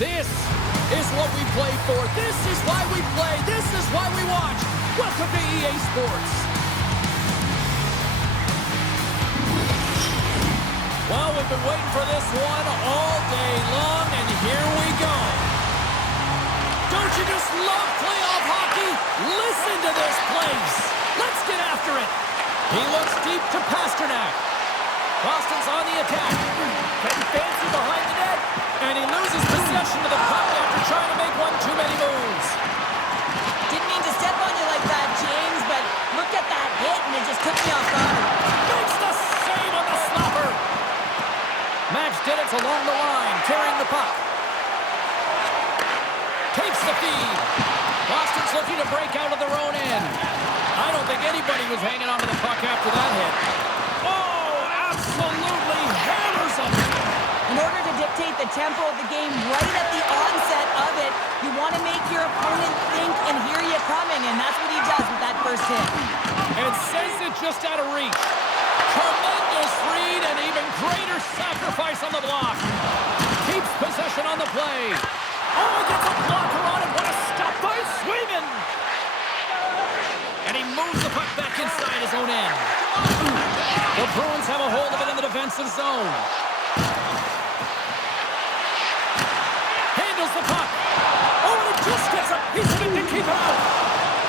This is what we play for. This is why we play. This is why we watch. Welcome to EA Sports. Well, we've been waiting for this one all day long, and here we go. Don't you just love playoff hockey? Listen to this place. Let's get after it. He looks deep to Pastrňák. Boston's on the attack. Getting fancy behind the net, and he loses possession of the puck after trying to make one too many moves. Didn't mean to step on you like that, James, but look at that hit, and it just took me off guard. Makes the save on the slapper. Max did it along the line, carrying the puck. Takes the feed. Boston's looking to break out of their own end. I don't think anybody was hanging onto the puck after that hit. Oh, absolutely hammers him. In order to dictate the tempo of the game right at the onset of it, you want to make your opponent think and hear you coming, and that's what he does with that first hit. And sends it just out of reach. Tremendous read and even greater sacrifice on the block. Keeps possession on the play. Oh, he gets a blocker on it. What a stop by Seguin. And he moves the puck back inside his own end. The Bruins have a hold of it in the defensive zone. Handles the puck. Oh, and it just gets a piece of it to keep it out.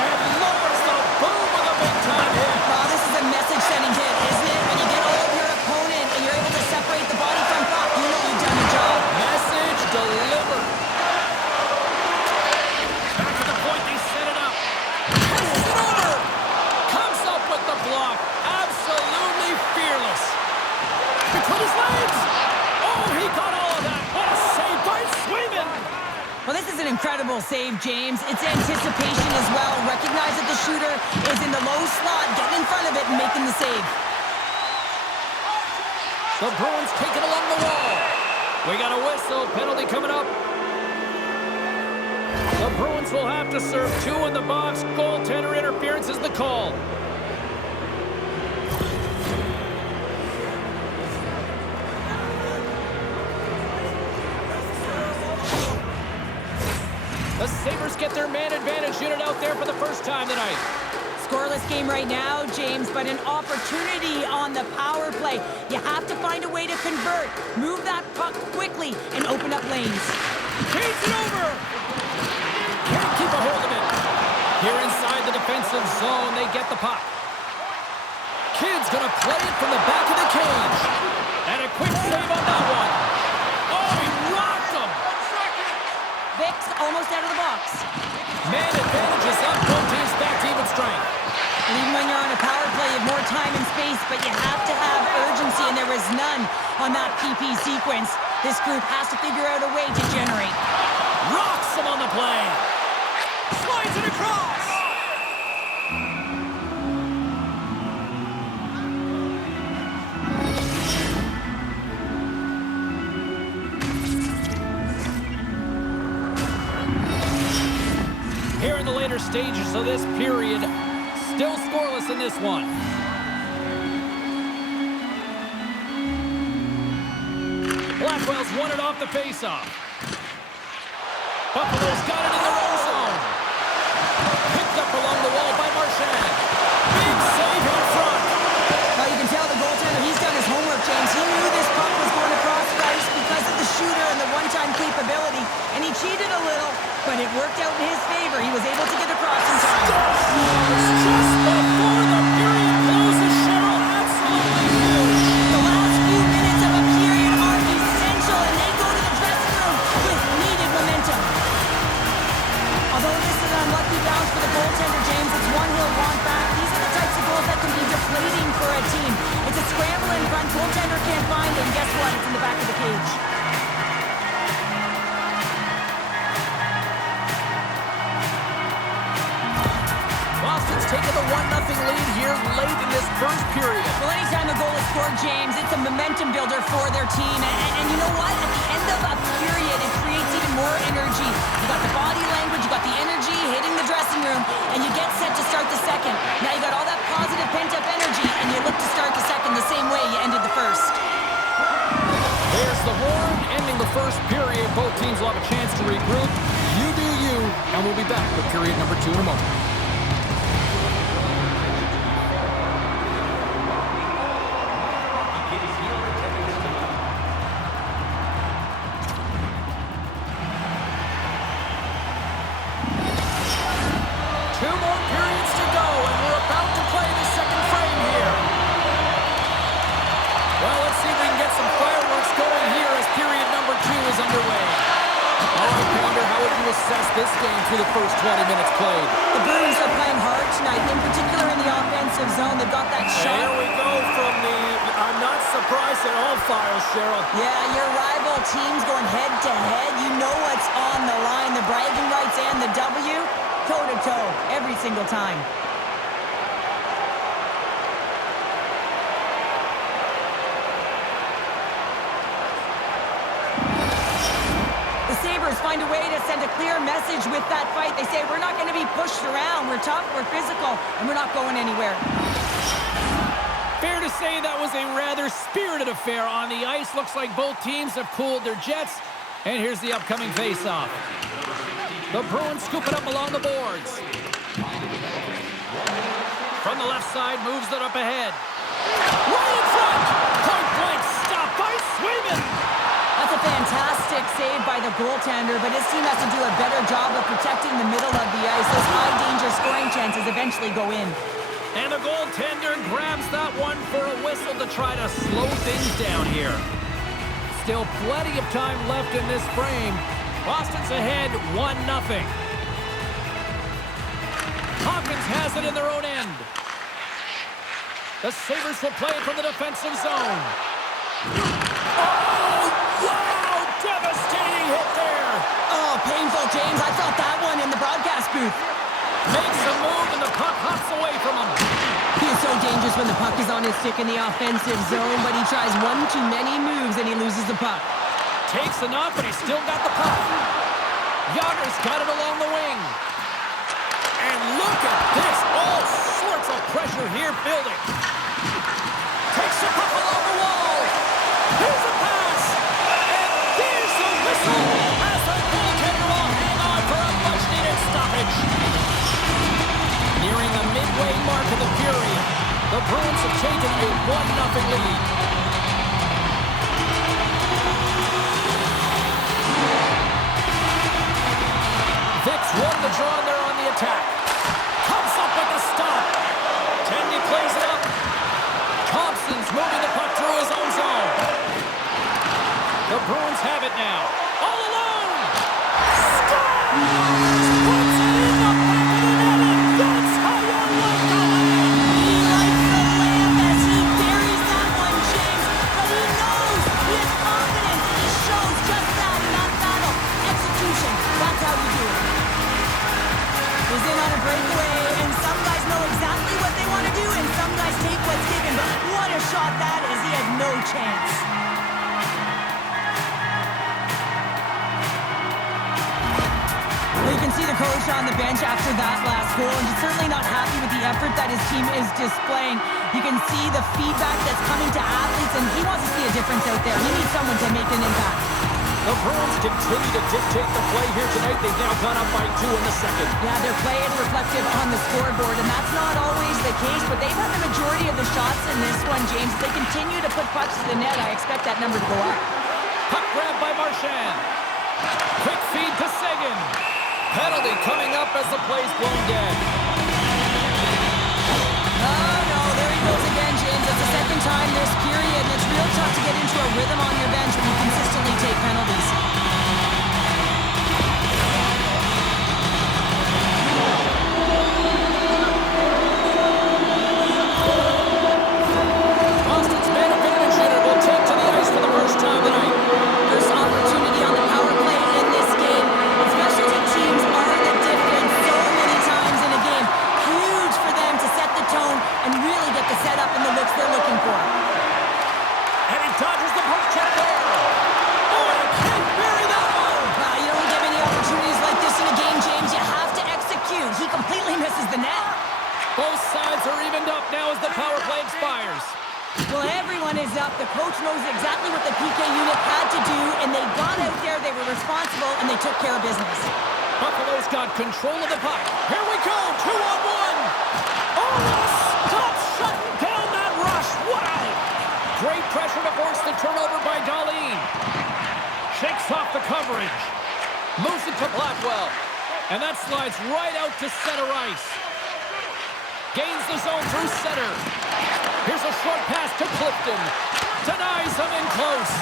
And lowers the boom with a big-time hit. Oh, this is a message-sending hit, isn't it? When you get all of your opponent and you're able to separate the body from puck, you know you've done your job. Message delivered. Back to the point, they set it up. Passes it over. Comes up with the block. Absolutely fearless. Between his legs. Oh, he got all of that. What a save by Seguin. Well, this is an incredible save, James. It's anticipation as well. Recognize that the shooter is in the low slot, getting in front of it and making the save. The Bruins take it along the wall. We got a whistle. Penalty coming up. The Bruins will have to serve 2 in the box. Goaltender interference is the call. The Sabers get their man advantage unit out there for the first time tonight. Scoreless game right now, James, but an opportunity on the power play. You have to find a way to convert. Move that puck quickly and open up lanes. Feeds it over. Can't keep a hold of it. Here inside the defensive zone, they get the puck. Kid's gonna play it from the back of the cage. And a quick save on that one. Oh, he rocked him. Vick's almost out of the box. Man advantage is up. Both teams back to even strength. And even when you're on a power play, you have more time and space, but you have to have urgency, and there was none on that PP sequence. This group has to figure out a way to generate. Rocks him on the play. Slides it across. Here in the later stages of this period, still scoreless in this one. Blackwell's won it off the faceoff. Buffalo's got it in their own zone. Picked up along the wall by Marchand. Big save in front. Well, you can tell the goaltender, he's done his homework, James. He knew this puck was going across the ice because of the shooter and the one-time capability, and he cheated a little, but it worked out in his favor. He was able to get across in time. Just before the period closes, Chara, absolutely huge. The last few minutes of a period are essential, and they go to the dressing room with needed momentum. Although this is an unlucky bounce for the goaltender, James, it's one he'll want back. These are the types of goals that can be deflating for a team. It's a scramble in front, goaltender can't find it, and guess what? It's in the back of the cage. Boston's taking the 1-0 lead here late in this first period. Well, anytime a goal is scored, James, it's a momentum builder for their team. And you know what? At the end of a period, it creates even more energy. You got the body language, you got the energy hitting the dressing room, and you get set to start the second. Now you got all that positive pent-up energy, and you look to start the second the same way you ended the first. Here's the horn. ending the first period. Both teams will have a chance to regroup. You do you, and we'll be back with period number 2 in a moment. This game through the first 20 minutes played. The Bruins are playing hard tonight, in particular in the offensive zone. They've got that shot. Here we go from the I'm not surprised at all files, Cheryl. Yeah, your rival teams going head-to-head. You know what's on the line. The bragging rights and the W, toe-to-toe, every single time. The Sabres find a way to send a clear message with that fight. They say, we're not going to be pushed around. We're tough, we're physical, and we're not going anywhere. Fair to say that was a rather spirited affair on the ice. Looks like both teams have cooled their jets. And here's the upcoming face-off. The Bruins scoop it up along the boards. From the left side, moves it up ahead. Right in front! Point blank, stop by Seguin! That's a fantastic save by the goaltender, but his team has to do a better job of protecting the middle of the ice. Those high-danger scoring chances eventually go in. And the goaltender grabs that one for a whistle to try to slow things down here. Still plenty of time left in this frame. Boston's ahead 1-0. Hawkins has it in their own end. The Sabres will play it from the defensive zone. Oh, wow! Devastating hit there! Oh, painful, James. I felt that one in the broadcast booth. Makes a move, and the puck hops away from him. He is so dangerous when the puck is on his stick in the offensive zone, but he tries one too many moves, and he loses the puck. Takes enough, but he's still got the puck. Jágr's got it along the wing. And look at this. All sorts of pressure here building. Takes the puck along the wall. Here's a pass. And there's the whistle as the goaltender will hang on for a much-needed stoppage. Nearing the midway mark of the period, the Bruins have taken a 1-0 lead. Vick's won the draw and they're on the attack. Comes up with the stop. Tendy plays it up. Thompson's moving the puck through his own zone. The Bruins have it now. All alone. Scores! Puts it in the back of the net, and that's how you like to win. He likes the lamp as he buries that one, James. But he knows, he is confident. He shows just that in that battle. Execution, that's how you do it. He's in on a breakaway, and some guys know exactly what they want to do, and some guys take what's given. But what a shot that is. He had no chance. You can see the coach on the bench after that last goal, and he's certainly not happy with the effort that his team is displaying. You can see the feedback that's coming to athletes, and he wants to see a difference out there. He needs someone to make an impact. The Bruins continue to dictate the play here tonight. They've now gone up by 2 in the second. Yeah, their play is reflective on the scoreboard, and that's not always the case, but they've had the majority of the shots in this one, James. If they continue to put pucks to the net, I expect that number to go up. Puck grab by Marchand. Quick feed to Seguin. Penalty coming up as the play's blown dead. Oh, no, there he goes again, James. It's the second time this period, and it's real tough to get into a rhythm on your bench when you consistently take penalties. Boston's man advantage unit will take to the ice for the first time tonight. There's opportunity on the power play in this game. Specialty teams are the difference so many times in a game. Huge for them to set the tone and really get the setup and the looks they're looking for. And he dodges the poke check there. is up. The coach knows exactly what the PK unit had to do, and they got out there, they were responsible, and they took care of business. Buffalo's got control of the puck. Here we go, 2-on-1. Oh, stop shutting down that rush. Wow. Great pressure to force the turnover by Dahlin. Shakes off the coverage. Moves it to Blackwell. And that slides right out to center ice. Gains the zone through center. Here's a short pass to Clifton. Denies him in close.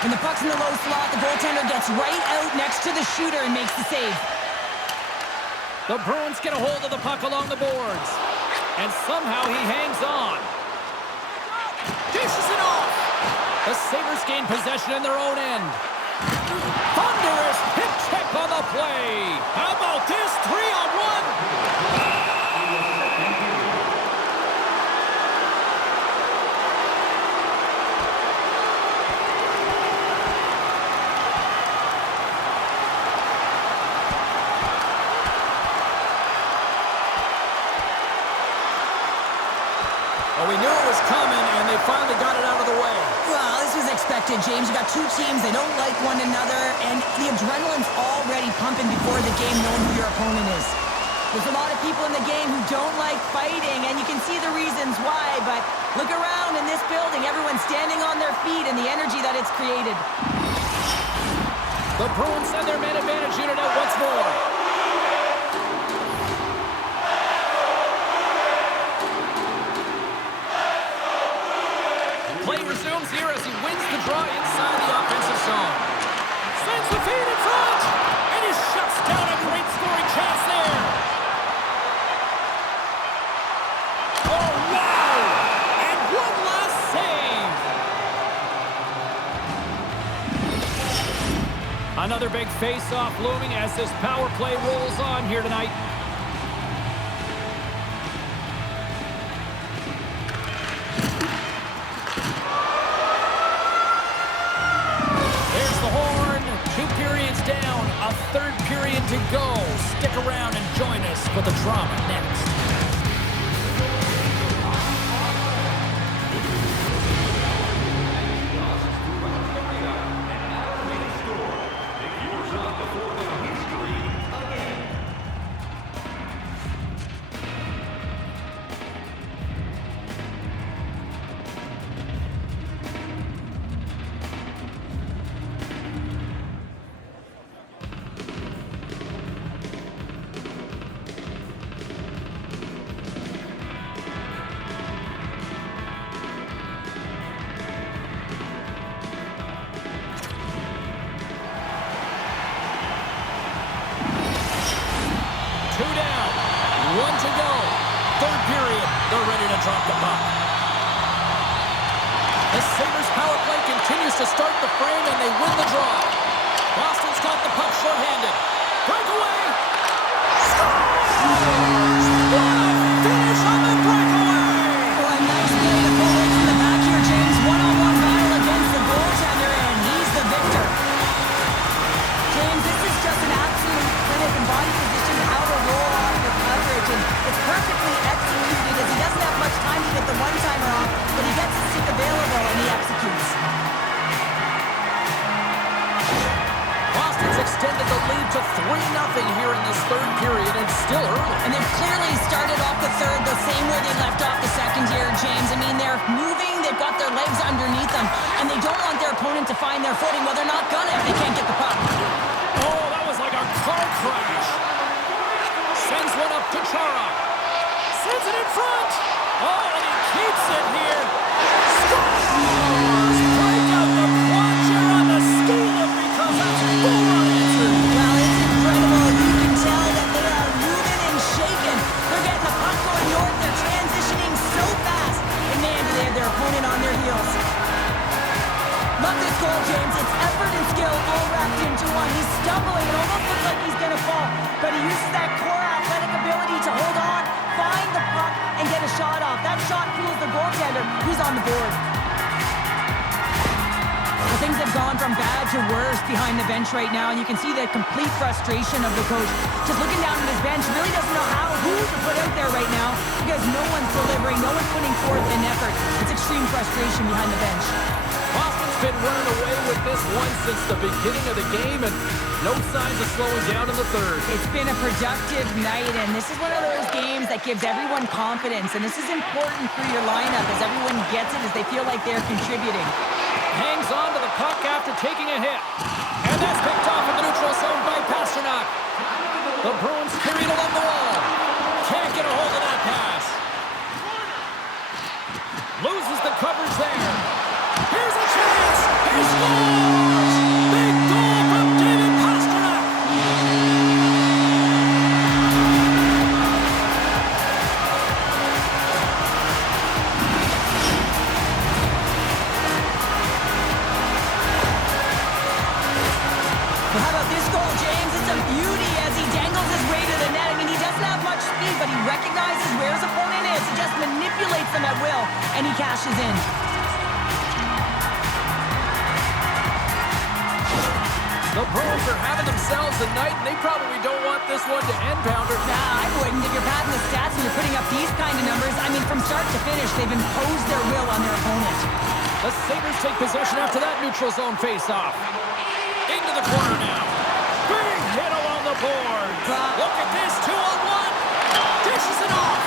When the puck's in the low slot, the goaltender gets right out next to the shooter and makes the save. The Bruins get a hold of the puck along the boards. And somehow he hangs on. Dishes it off. The Sabres gain possession in their own end. Thunderous hip check on the play. How about this? 3-on-1. Well, we knew it was coming, and they finally got it out of the way. Well, this was expected, James. You got two teams, they don't like one another, and the adrenaline's already pumping before the game, knowing who your opponent is. There's a lot of people in the game who don't like fighting, and you can see the reasons why, but look around in this building. Everyone's standing on their feet and the energy that it's created. The Bruins send their man advantage unit out once more. Play resumes here as he wins the draw inside the offensive zone. Sends the feed in front, and he shuts down a great scoring chance there. Oh, wow! And one last save. Another big face-off looming as this power play rolls on here tonight. Down, a third period to go. Stick around and join us for the drama next. One to go. Third period. They're ready to drop the puck. The Sabres power play continues to start the frame, and they win the draw. Boston's got the puck shorthanded. Breakaway. Scores! What a finish on the breakaway! Well, a nice play to pull away from the back here, James. One-on-one battle against the goaltender, and he's the victor. James, this is just an absolute clinic in body position, how to roll out your coverage, and it's perfectly executed as he doesn't have much time to get the one-timer off, but he gets his stick available and he executes. Boston's extended the lead to 3-0 here in this third period, and still early. And they've clearly started off the third the same way they left off the second here, James. I mean, they're moving, they've got their legs underneath them, and they don't want their opponent to find their footing. Well, they're not gonna if they can't get the puck. Oh, that was like a car crash. Sends one up to Chara. Sends it in front. Oh, and he keeps it here. Scores! Break out the clutch here on the steal because that's full unanswered. Well, it's incredible. You can tell that they are moving and shaking. They're getting the puck going north. They're transitioning so fast. And man, do they have their opponent on their heels. Love this goal, James. It's effort and skill all wrapped into one. He's stumbling. It almost looks like he's going to fall. But he uses that core athletic ability to hold on, find the puck, and get a shot off. That shot fools the goaltender, who's on the board. With things have gone from bad to worse behind the bench right now, and you can see the complete frustration of the coach. Just looking down at his bench, really doesn't know who to put out there right now because no one's delivering, no one's putting forth an effort. It's extreme frustration behind the bench. Boston's been running away with this one since the beginning of the game, and no signs of slowing down in the third. It's been a productive night, and this is one of those games that gives everyone confidence, and this is important for your lineup as everyone gets it, as they feel like they're contributing. Hangs on to the puck after taking a hit. And that's picked off in the neutral zone by Pastrňák. The Bruins carry it along the wall. Can't get a hold of that pass. Loses the coverage there. Here's a chance. He scores! Big goal from David Pastrňák. How about this goal, James? It's a beauty as he dangles his way to the net. I mean, he doesn't have much speed, but he recognizes where his opponent is. He just manipulates them at will, and he cashes in. The Bruins are having themselves a night, and they probably don't want this one to end, Pounder. Nah, I wouldn't. If you're padding the stats and you're putting up these kind of numbers, I mean, from start to finish, they've imposed their will on their opponent. The Sabers take possession after that neutral zone face-off. Into the corner now. Big hit along the boards. Look at this, 2-on-1. Dishes it off.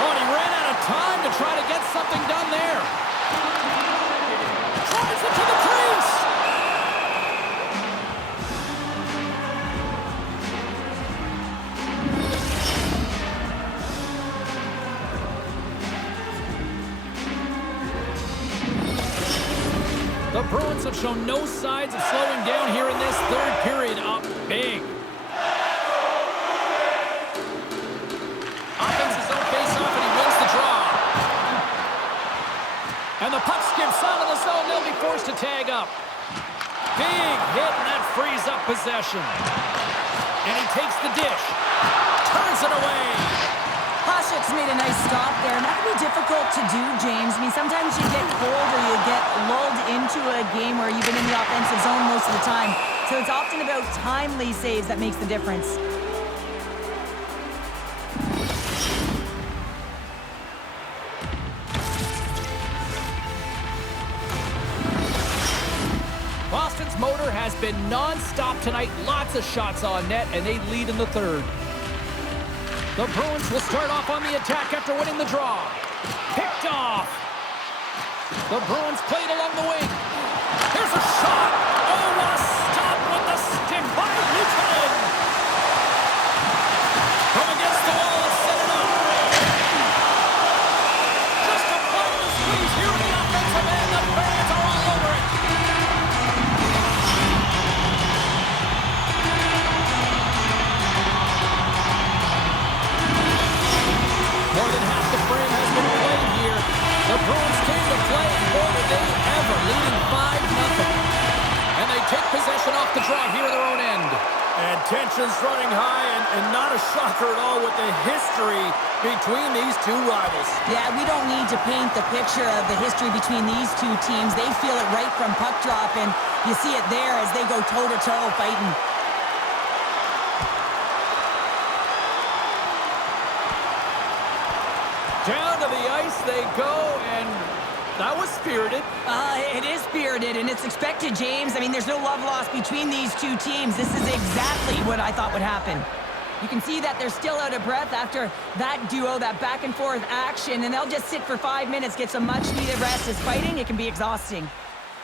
Oh, and he ran out of time to try to get something done there. Tries it to the crease. The Bruins have shown no signs of slowing down here in this third period. Up big. Offense his own face-off, and he wins the draw. And the puck skips out of the zone. They'll be forced to tag up. Big hit, and that frees up possession. And he takes the dish. Turns it away. Hasek's made a nice stop there, and that can be difficult to do, James. I mean, sometimes you get cold or you get lulled into a game where you've been in the offensive zone most of the time. So it's often about timely saves that makes the difference. Boston's motor has been non-stop tonight. Lots of shots on net, and they lead in the third. The Bruins will start off on the attack after winning the draw. Picked off. The Bruins played along the wing. Here's a shot. Oh, what a stop with the stick by Lindholm. From against the wall and set it up. Just a part of the squeeze here in the offensive end. The fans are all over it. More than half the frame has been played here. The Bruins came to play more than they ever, leading 5-0. And they take possession off the draw here in their own end. And tension's running high, and not a shocker at all with the history between these two rivals. Yeah, we don't need to paint the picture of the history between these two teams. They feel it right from puck drop, and you see it there as they go toe-to-toe fighting. Down to the ice they go, and that was spirited. It is spirited, and it's expected, James. I mean, there's no love lost between these two teams. This is exactly what I thought would happen. You can see that they're still out of breath after that duo, that back-and-forth action, and they'll just sit for 5 minutes, get some much-needed rest. As fighting, it can be exhausting.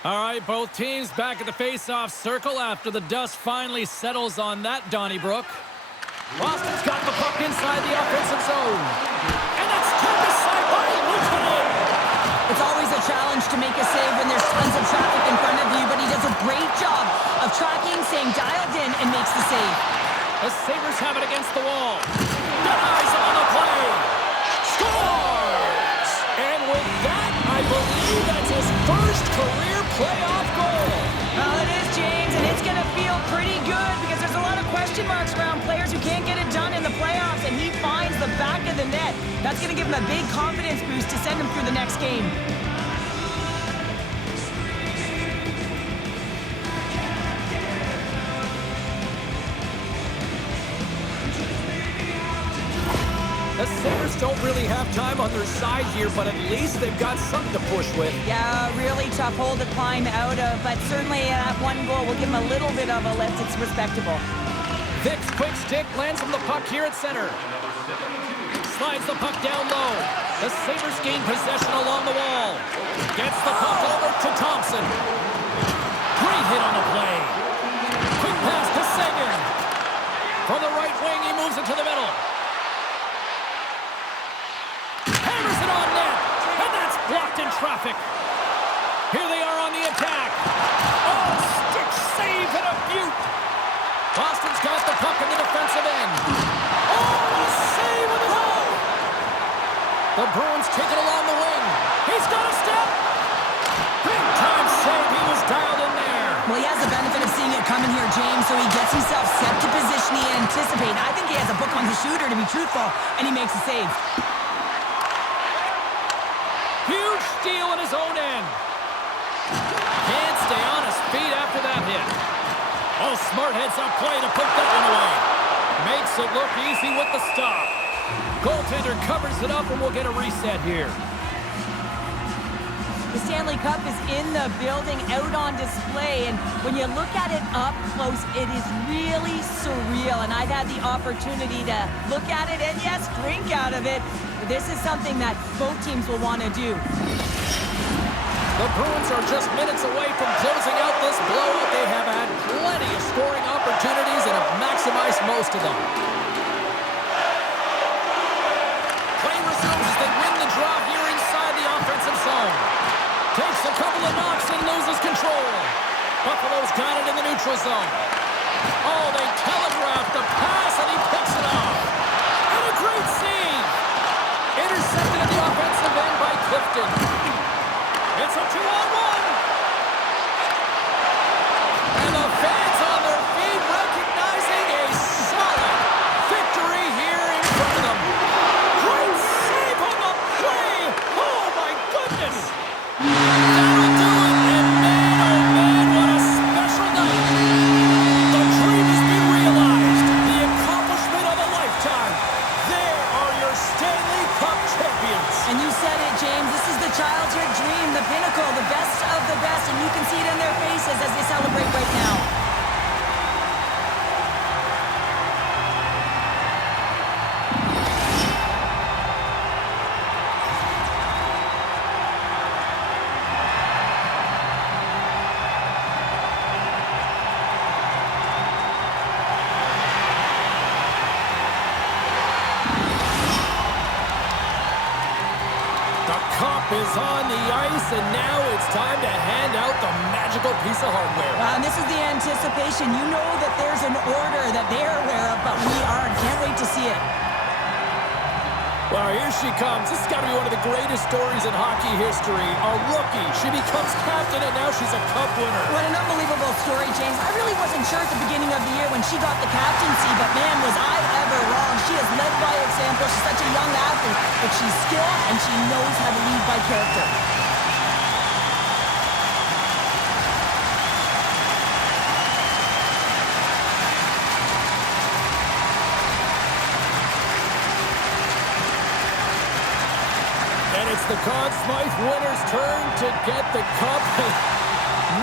All right, both teams back at the face-off circle after the dust finally settles on that Donnybrook. Boston's got the puck inside the offensive zone. And that's turned aside by Lindholm. It's always a challenge to make a save when there's tons of traffic in front of you, but he does a great job of tracking, staying dialed in, and makes the save. The Sabers have it against the wall. Denies him on the play. Scores! And with that, I believe that's his first career playoff goal. Well, it is, James, and it's going to feel pretty good because there's a lot of question marks around players who can't get it done in the playoffs, and he finds the back of the net. That's going to give him a big confidence boost to send him through the next game. The Sabres don't really have time on their side here, but at least they've got something to push with. Yeah, really tough hole to climb out of, but certainly that one goal will give them a little bit of a lift. It's respectable. Vick's quick stick lands from the puck here at center. Slides the puck down low. The Sabres gain possession along the wall. Gets the puck over to Thompson. Great hit on the play. Quick pass to Seguin. From the right wing, he moves it to the middle. Hammers it on net. And that's blocked in traffic. Here they are on the attack. Oh, stick save and a beaut. Boston's got the puck in the defensive end. Oh, a save with his own. The Bruins take it along the wing. He's got a step. Big time save. He was dialed in there. Well, he has the benefit of seeing it coming here, James, so he gets himself set to position he anticipates. I think he has a book on the shooter, to be truthful, and he makes a save. Huge steal in his own end. Can't stay on his feet after that hit. Oh, smart heads-up play to put that one away. Makes it look easy with the stop. Goaltender covers it up, and we'll get a reset here. The Stanley Cup is in the building, out on display, and when you look at it up close, it is really surreal, and I've had the opportunity to look at it and, yes, drink out of it. This is something that both teams will want to do. The Bruins are just minutes away from closing out this blowout. They have had plenty of scoring opportunities and have maximized most of them. Play resumes as they win the draw here inside the offensive zone. Takes a couple of knocks and loses control. Buffalo's got it in the neutral zone. Oh, they telegraphed the pass and he picks it off. And a great save. Intercepted at the offensive end by Clifton. It's a 2-on-1. And the fans on their feet recognizing a solid victory here in front of them. Great save on the play. Oh, my goodness. That'll do it. And man, oh man, what a special night. The dream has been realized. The accomplishment of a lifetime. There are your Stanley Cup champions. And you said it, James. This is the childhood dream, the pinnacle, the best of the best, and you can see it in their faces as they celebrate right now. Is on the ice, and now it's time to hand out the magical piece of hardware. And this is the anticipation. You know that there's an order that they're aware of, but we aren't. Can't wait to see it. Well, here she comes. This has got to be one of the greatest stories in hockey history. A rookie. She becomes captain, and now she's a cup winner. What an unbelievable story, James. I really wasn't sure at the beginning of the year when she got the captaincy, but man, was I ever wrong. She has led by example. She's such a young athlete, but she's skilled, and she knows how to lead by character. And it's the Conn Smythe winner's turn to get the cup.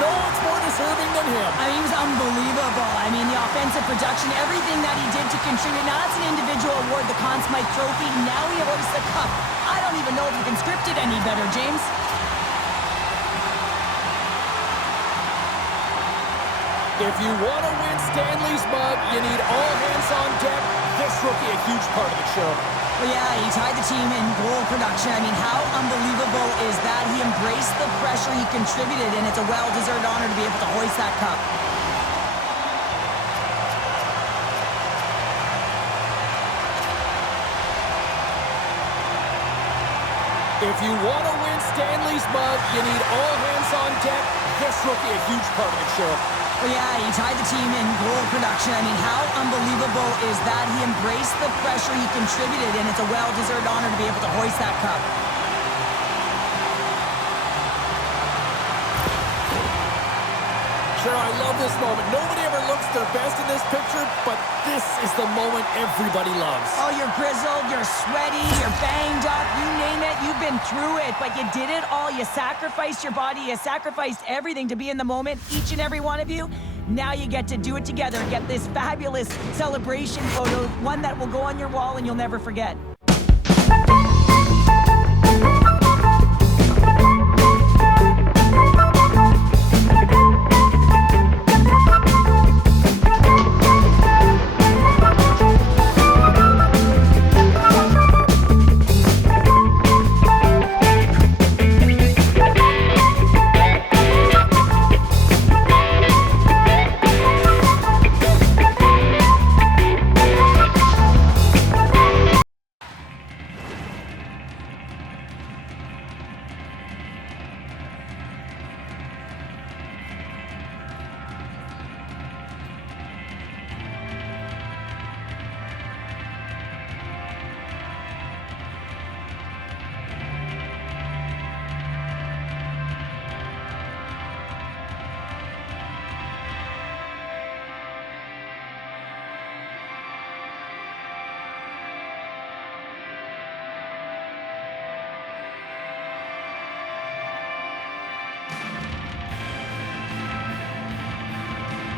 No one's more deserving than him. I mean, he was unbelievable. I mean, the offensive production, everything that he did to contribute. Now, that's an individual award, the Conn Smythe Trophy. Now he awards the cup. I don't even know if you can script it any better, James. If you want to win Stanley's mug, you need all hands on deck. This rookie, a huge part of the show. Well, yeah, he tied the team in goal production. I mean, how unbelievable is that? He embraced the pressure, he contributed, and it's a well-deserved honor to be able to hoist that cup. If you want to win Stanley's mug, you need all hands on deck. This rookie, a huge part of the show. Well, yeah, he tied the team in goal production. I mean, how unbelievable is that? He embraced the pressure, he contributed, and it's a well-deserved honor to be able to hoist that cup. Chara, I love this moment. Nobody ever looks their best in this picture, but this is the moment everybody loves. Oh, you're grizzled, you're sweaty, you're banged up, you name it, you've been through it, but you did it all. You sacrificed your body, you sacrificed everything to be in the moment, each and every one of you. Now you get to do it together, get this fabulous celebration photo, one that will go on your wall and you'll never forget.